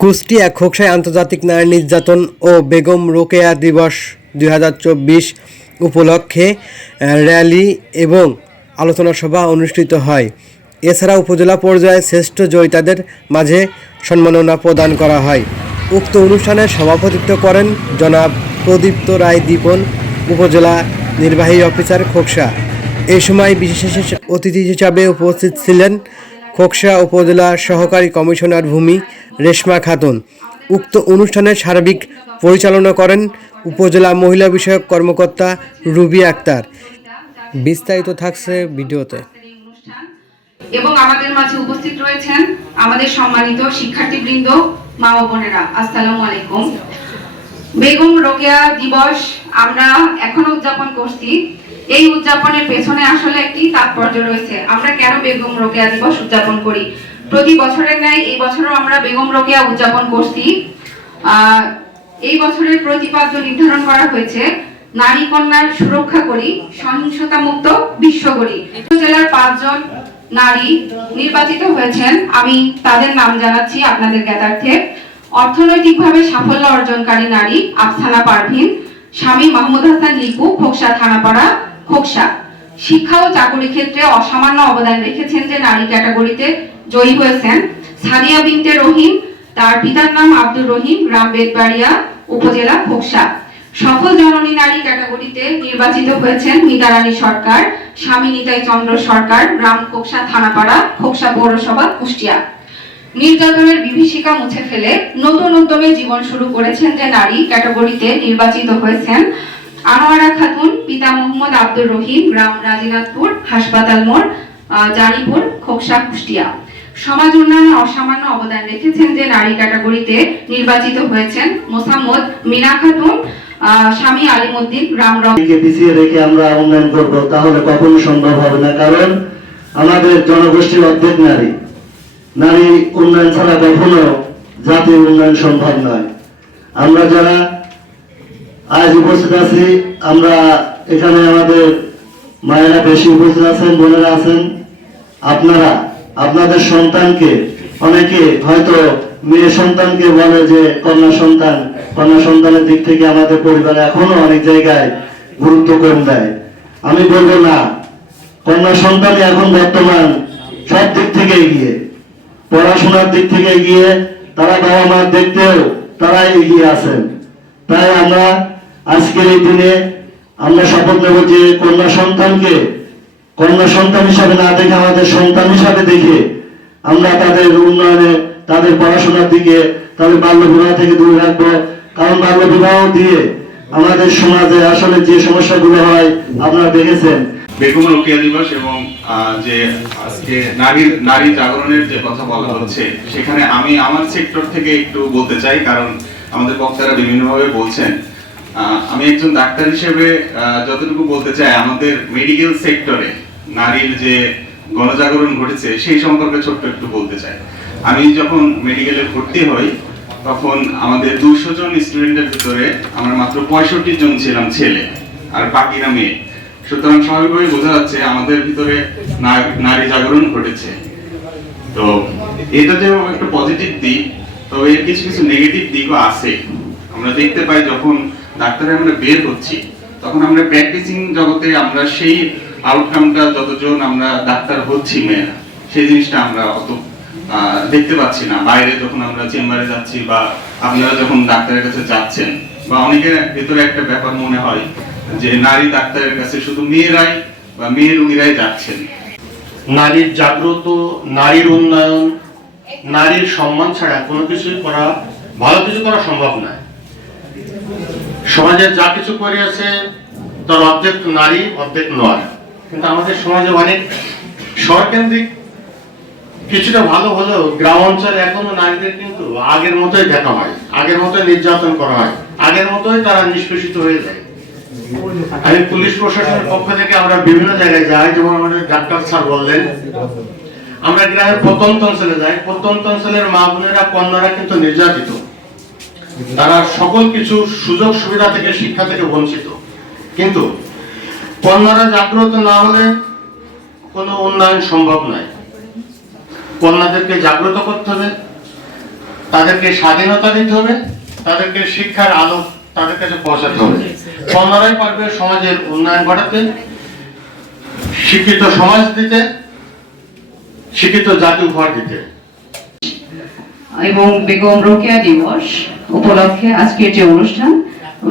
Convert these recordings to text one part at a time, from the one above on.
কুষ্টিয়া খোকসায় আন্তর্জাতিক নারী নির্যাতন ও বেগম রোকেয়া দিবস 2024 উপলক্ষে র্যালি এবং আলোচনা সভা অনুষ্ঠিত হয়। এছাড়া উপজেলা পর্যায়ে শ্রেষ্ঠ জয়িতাদের মাঝে সম্মাননা প্রদান করা হয়। উক্ত অনুষ্ঠানে সভাপতিত্ব করেন জনাব প্রদীপ্ত রায় দীপন, উপজেলা নির্বাহী অফিসার খোকসা। এই সময় বিশেষ অতিথি হিসাবে উপস্থিত ছিলেন খোকসা উপজেলা সহকারী কমিশনার ভূমি রেশমা খাতুন। উক্ত অনুষ্ঠানের সার্বিক পরিচালনা করেন উপজেলা মহিলা বিষয়ক কর্মকর্তা রুবি আক্তার। বিস্তারিত থাকছে ভিডিওতে। এবং আমাদের মাঝে উপস্থিত রয়েছেন আমাদের সম্মানিত শিক্ষার্থীবৃন্দ, মা ও বোনেরা, আসসালামু আলাইকুম। বেগম রোকেয়া দিবস আমরা এখনো উদযাপন করছি। এই উদযাপনের পেছনে আসলে একটি তাৎপর্য রয়েছে। আমরা কেন বেগম রোকেয়া দিবস উদযাপন করি? প্রতি বছরের ন্যায় এই বছরও আমরা বেগম রোকেয়া উদযাপন করছি। এই বছরের প্রতিপাদ্য নির্ধারণ করা হয়েছে নারী কন্যার সুরক্ষা করি, সহিংসতা মুক্ত বিশ্ব গড়ি। জেলার 5 জন নারী নির্বাচিত হয়েছেন। আমি তাদের নাম জানাচ্ছি আপনাদের জ্ঞাতার্থে। অর্থনৈতিকভাবে সাফল্য অর্জনকারী নারী আফসানা পারভিন, স্বামী মাহমুদ হাসান লিপু, খোকসা থানাপাড়া, খোকসা। শিক্ষা ও চাকরি ক্ষেত্রে অসামান্য অবদান রেখেছেন যে নারী ক্যাটাগরিতে জয়ী হয়েছেন সাদিয়া বিনতে রহিম, তার পিতার নাম আব্দুর রহিম, গ্রাম বেদবাড়িয়া, উপজেলা খোকসা। সফল জননী নারী ক্যাটাগরিতে নির্বাচিত হয়েছেন মিতা রানী সরকার, স্বামী নিতাই চন্দ্র সরকার, গ্রাম খোকসা থানাপাড়া, খোকসা পৌরসভা, কুষ্টিয়া। নির্যাতনের বিভীষিকা মুছে ফেলে নতুন উদ্যমে জীবন শুরু করেছেন যে নারী ক্যাটাগরিতে নির্বাচিত হয়েছেন আনোয়ারা খাতুন, পিতা মোহাম্মদ আব্দুর রহিম, গ্রাম রাজিনাথপুর, হাসপাতাল মোড়, জানিপুর, খোকসা, কুষ্টিয়া। সমাজ উন্নয়নে অসামান্য অবদান রেখেছেন যে নারী ক্যাটাগরিতে নির্বাচিত হয়েছেন মোসাম্মদ মিনা খাতুন, স্বামী আলিমউদ্দিন, গ্রাম রংকে পিছিয়ে রেখে আমরা উন্নয়ন করব, তাহলে কখনো সম্ভব হবে না। কারণ আমাদের জনগোষ্ঠীর অর্ধেক নারী। নারী উন্নয়ন ছাড়া কখনো জাতীয় উন্নয়ন সম্ভব নয়। আমরা যারা আজ উপস্থিত আছি, আমরা এখানে আমাদের মায়েরা বেশি উপস্থিত আছেন, বোনেরা আছেন। আপনারা আপনাদের সন্তানকে, অনেকে হয়তো মেয়ে সন্তানকে বলে যে কন্যা সন্তান, কন্যা সন্তানের দিক থেকে আমাদের পরিবারে এখনো অনেক জায়গায় গুরুত্ব কম দেয়। আমি বলবো না, কন্যা সন্তানই এখন বর্তমান সব দিক থেকে এগিয়ে, পড়াশোনার দিক থেকে এগিয়ে, তারা বাবা মার দেখতেও তারা এগিয়ে আছেন। তাই আমরা আজকের এই দিনে আমরা শপথ নেব যে কন্যা সন্তানকে কন্যা সন্তান হিসাবে না দেখে আমাদের সন্তান হিসাবে দেখে আমরা তাদের উন্নয়নে, তাদের পড়াশোনার দিকে, তাদের বাল্য বিবাহ থেকে দূরে রাখবো। কারণ বাল্য বিবাহ দিয়ে আমাদের সমাজে আসলে যে সমস্যাগুলো হয় আপনারা দেখেছেন। বেগম রোকেয়া দিবস এবং যে আজকে নারী জাগরণের যে কথা বলা হচ্ছে, সেখানে আমি আমার সেক্টর থেকে একটু বলতে চাই, কারণ আমাদের বক্তারা বিভিন্নভাবে বলছেন। আমি একজন ডাক্তার হিসেবে যতটুকু বলতে চাই, আমাদের মেডিকেল সেক্টরে নারীর যে গণজাগরণ ঘটেছে সেই সম্পর্কে ছোট্ট একটু বলতে চাই। আমি যখন মেডিকেলে ভর্তি হই, তখন আমাদের 200 জন স্টুডেন্টের ভিতরে আমরা মাত্র 65 জন ছিলাম ছেলে, আর বাকিরা মেয়ে। সুতরাং স্বাভাবিকভাবে বোঝা যাচ্ছে আমাদের ভিতরে নারী জাগরণ ঘটেছে। তো এটা যে একটা পজিটিভ দিক, তো এর কিছু কিছু নেগেটিভ দিকও আছে। আমরা দেখতে পাই যখন ডাক্তারে আমরা বের হচ্ছি, তখন আমরা প্র্যাকটিসিং জগতে আমরা সেই আউটকামটা, যতজন আমরা ডাক্তার হচ্ছি মেয়েরা, সেই জিনিসটা আমরা অত দেখতে পাচ্ছি না। বাইরে যখন আমরা চেম্বারে যাচ্ছি বা আপনারা যখন ডাক্তারের কাছে যাচ্ছেন, বা অনেকের ভিতরে একটা ব্যাপার মনে হয় যে নারী ডাক্তারের কাছে শুধু মেয়েরাই বা মেয়ে রোগীরাই যাচ্ছেন। নারীর জাগ্রত, নারীর উন্নয়ন, নারীর সম্মান ছাড়া কোনো কিছুই করা, ভালো কিছু করা সম্ভব নয়। সমাজে যা কিছু করে আছে তার অর্ধেক নারী, অর্ধেক নয়। কিন্তু আমাদের সমাজে অনেক শহরকেন্দ্রিক কিছুটা ভালো হলেও গ্রাম অঞ্চলে এখনো নারীদের কিন্তু আগের মতোই দেখা হয়, আগের মতোই নির্যাতন করা হয়, আগের মতোই তারা নিষ্পেষিত হয়ে যায়। আমি পুলিশ প্রশাসনের পক্ষ থেকে আমরা বিভিন্ন জায়গায় যাই, যেমন আমাদের ডাক্তার স্যার বললেন, আমরা গ্রামের প্রত্যন্ত অঞ্চলে যাই। প্রত্যন্ত অঞ্চলের মা বোনেরা, কন্যারা কিন্তু নির্যাতিত, তারা সকল কিছু সুযোগ সুবিধা থেকে, শিক্ষা থেকে বঞ্চিত। কিন্তু কন্যারা জাগ্রত না হলে কোনো উন্নয়ন সম্ভব নয়। কন্যাদেরকে জাগ্রত করতে হবে, তাদেরকে স্বাধীনতা দিতে হবে, তাদেরকে শিক্ষার আলো তাদের কাছে পৌঁছাতে হবে। কন্যারাই পারবে সমাজের উন্নয়ন ঘটাতে, শিক্ষিত সমাজ দিতে, শিক্ষিত জাতি উপহার দিতে। এবং বেগম রোকেয়া দিবস উপলক্ষে আজকের যে অনুষ্ঠান,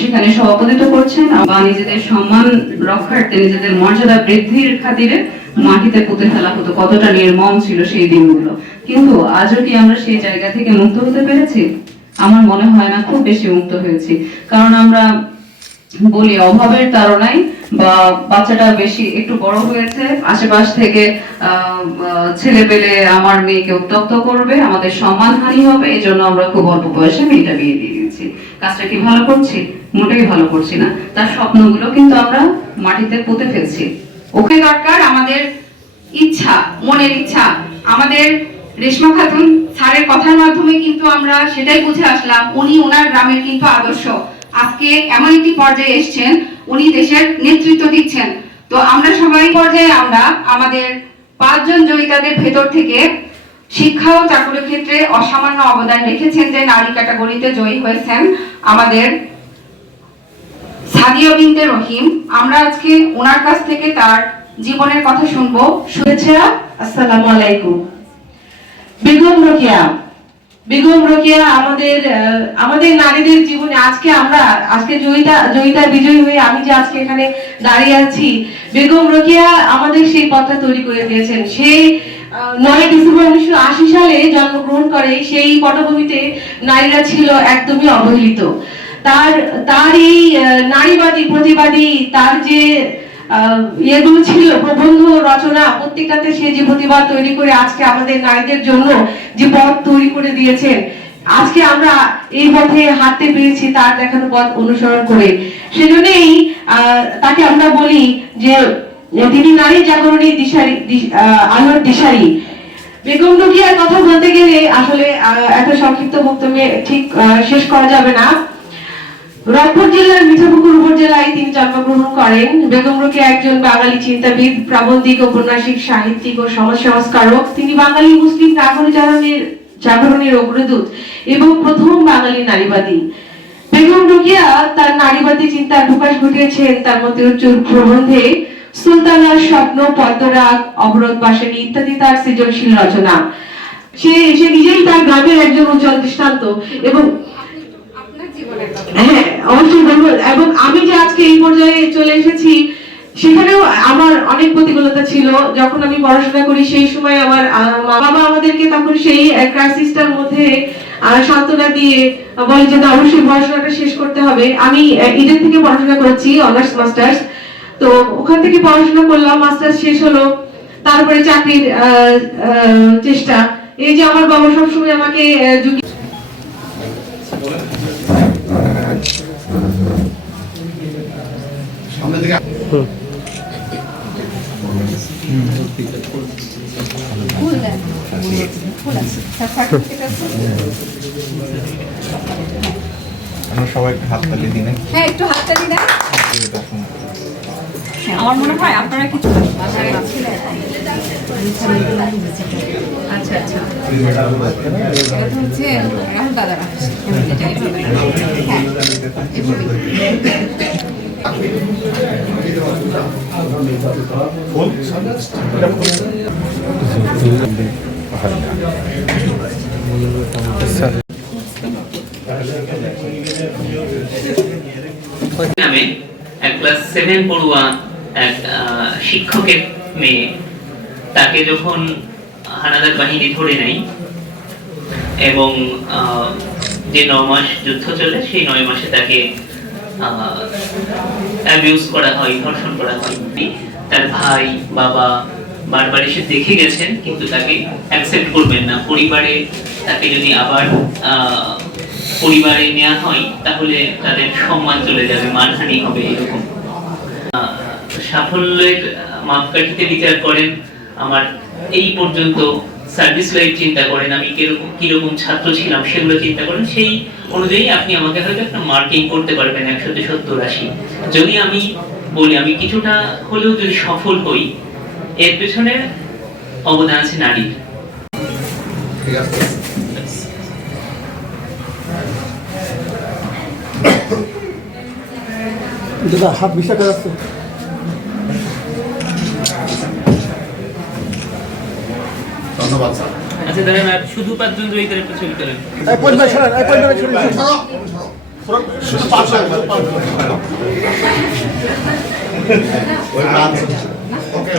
সেখানে সভাপতিত্ব করছেন বা নিজেদের সম্মান রক্ষার্থে, নিজেদের মর্যাদা বৃদ্ধির খাতিরে মাটিতে পুঁতে ফেলা হতো। কতটা নির্মম ছিল সেই দিনগুলো, কিন্তু আজও কি আমরা সেই জায়গা থেকে মুক্ত হতে পেরেছি? আমার মনে হয় না খুব বেশি মুক্ত হয়েছি। কারণ আমরা বলি অভাবের তাড়নায় বা বাচ্চাটা বেশি একটু বড় হয়েছে, আশেপাশ থেকে ছেলে পেলে আমার মেয়েকে উত্তক্ত করবে, আমাদের সম্মানহানি হবে, এই জন্য আমরা খুব অল্প বয়সে মেয়েটা বিয়ে দিয়ে দিয়েছি। কাজটা কি ভালো করছি? মোটেই ভালো করছি না। তার স্বপ্নগুলো কিন্তু আমরা মাটিতে পুঁতে ফেলছি। ওকে দরকার আমাদের ইচ্ছা, মনের ইচ্ছা। আমাদের রেশমা খাতুন স্যারের কথার মাধ্যমে কিন্তু আমরা সেটাই বুঝে আসলাম, উনি ওনার গ্রামের কিন্তু আদর্শ। আজকে এমন একটি পর্যায়ে এসেছেন, উনি দেশের নেতৃত্ব দিচ্ছেন। তো আমরা সবাই পর্যায়ে আমরা আমাদের 5 জন জয়িতাদের ভেতর থেকে শিক্ষা ও চাকরির ক্ষেত্রে অসামান্য অবদান রেখেছেন যে নারী ক্যাটাগরিতে জয়ী হয়েছেন আমাদের সাদিয়া বিনতে রহিম। আমরা আজকে ওনার কাছ থেকে তার জীবনের কথা শুনবো। শুভেচ্ছা, আসসালামু আলাইকুম। বেগম রোকেয়া আমাদের নারীদের জীবনে আজকে জয়িতা বিজয়ী হয়ে আমি যে আজকে এখানে দাঁড়িয়ে আছি, বেগম রোকেয়া আমাদের সেই পথটা তৈরি করে দিয়েছেন। সে 9 ডিসেম্বর 1980 সালে জন্মগ্রহণ করে। সেই পটভূমিতে নারীরা ছিল একদমই অবহেলিত। তার এই নারীবাদী প্রতিবাদী তার যে এগুলো ছিল প্রবন্ধ রচনা, প্রত্যেকটাতে সে যে প্রতিবাদ তৈরি করে আজকে আমাদের নারীদের জন্য যে পথ তৈরি করে দিয়েছেন, আজকে আমরা এই পথে হাঁটতে পেরেছি তার দেখানো পথ অনুসরণ করে। সেজন্যই তাকে আমরা বলি যে তিনি নারী জাগরণের আলোর দিশারি। বেগম রোকেয়ার কথা বলতে গেলে আসলে এত সংক্ষিপ্ত বক্তব্যে ঠিক শেষ করা যাবে না। রংপুর জেলার মিঠাপুকুর উপজেলায় তিনি জন্মগ্রহণ করেন। বেগম রোকেয়া একজন বাঙালি চিন্তাবিদ, প্রাবন্ধিক, ঔপন্যাসিক, সাহিত্যিক ও সমাজ সংস্কারক। তিনি বাঙালি মুসলিম জাগরণের অগ্রদূত এবং প্রথম বাঙালি নারীবাদী। বেগম রোকেয়া তার নারীবাদী চিন্তার প্রকাশ ঘটিয়েছেন তার মধ্যে উজ্জ্বল প্রবন্ধে সুলতানার স্বপ্ন, পদ্মরাগ, অবরোধ বাসিনী ইত্যাদি তার সৃজনশীল রচনা। সে নিজেই তার গ্রামের একজন উজ্জ্বল দৃষ্টান্ত। এবং হ্যাঁ, অবশ্যই বলবো। এবং আমি যে আজকে এই পর্যায়ে চলে এসেছি, সেখানেও আমার অনেক প্রতিকূলতা ছিল। যখন আমি পড়াশোনা করি সেই সময় আমার বাবা আমাদেরকে তখন সেই ক্রাইসিসটার মধ্যে সান্ত্বনা দিয়ে বলে যে না, অবশ্যই পড়াশোনাটা শেষ করতে হবে। আমি ইডেন থেকে পড়াশোনা করেছি, অনার্স মাস্টার্স। তো ওখান থেকে পড়াশোনা করলাম, মাস্টার্স শেষ হলো, তারপরে চাকরির চেষ্টা। এই যে আমার বাবা সবসময় আমাকে আমরা সবাই হাততালি দিই না? হ্যাঁ, একটু হাততালি দেন। আমার মনে হয় আপনারা কিছু আচ্ছা আচ্ছা, এটা তো হচ্ছে রাহুল দাদারা। হ্যাঁ, নামে এক ক্লাস 7 পড়ুয়া এক শিক্ষকের মেয়ে, তাকে যখন হানাদার বাহিনী ধরে নেয় এবং যে 9 মাস যুদ্ধ চলে, সেই 9 মাসে তাকে অ্যাবিউজ করা হয়, ধর্ষণ করা হয়। তার ভাই বাবা বারবার এসে দেখে গেছেন, কিন্তু তাকে অ্যাকসেপ্ট করবেন না। পরিবারে তাকে যদি আবার পরিবারে নেওয়া হয় তাহলে তাদের সম্মান চলে যাবে, মানহানি হবে। এরকম সাফল্যের মাপকাঠিতে বিচার করেন, আমার এই পর্যন্ত সার্ভিস লাইফ চিন্তা করেন, আমি কিরকম ছাত্র ছিলাম সেগুলো চিন্তা করেন, সেই অনুযায়ী আপনি আমাকে হয়তো একটা মার্কিং করতে পারবেন 170-80। যদি আমি বলি আমি কিছুটা হলেও যদি সফল হই, এর পেছনে অবদান আছে নারীর। ঠিক আছে। দাদা হাত বিষা করাচ্ছে। ধন্যবাদ স্যার। আচ্ছা দাঁড়ান, আর শুধু 5 জন জয়িতার একটা ছবি তোলেন। শুধু 5 জন। ওকে